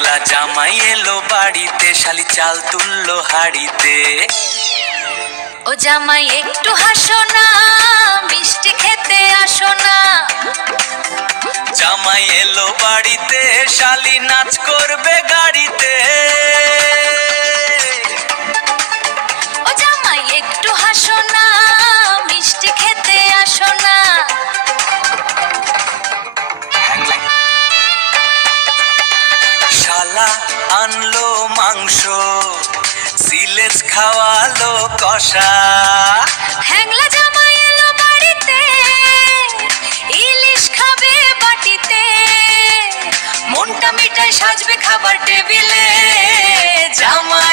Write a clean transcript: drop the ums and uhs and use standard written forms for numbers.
হ্যাংলা জামাই এলো বাড়িতে, শালি চাল তুললো হাড়িতে। ও জামাই একটু হাসো না, মিষ্টি খেতে আসো না। জামাই এলো বাড়িতে, শালি নাচ করবে গাড়িতে। ও জামাই একটু হাসো না, মিষ্টি খেতে আসো না। শালা আনলো মাংস, সিলেজ খাওয়ালো কষা। হ্যাংলা জামাই এলো বাড়িতে, ইলিশ খাবে বাটিতে। মনটা মিঠাই সাজবে খাবার টেবিলে, জামাই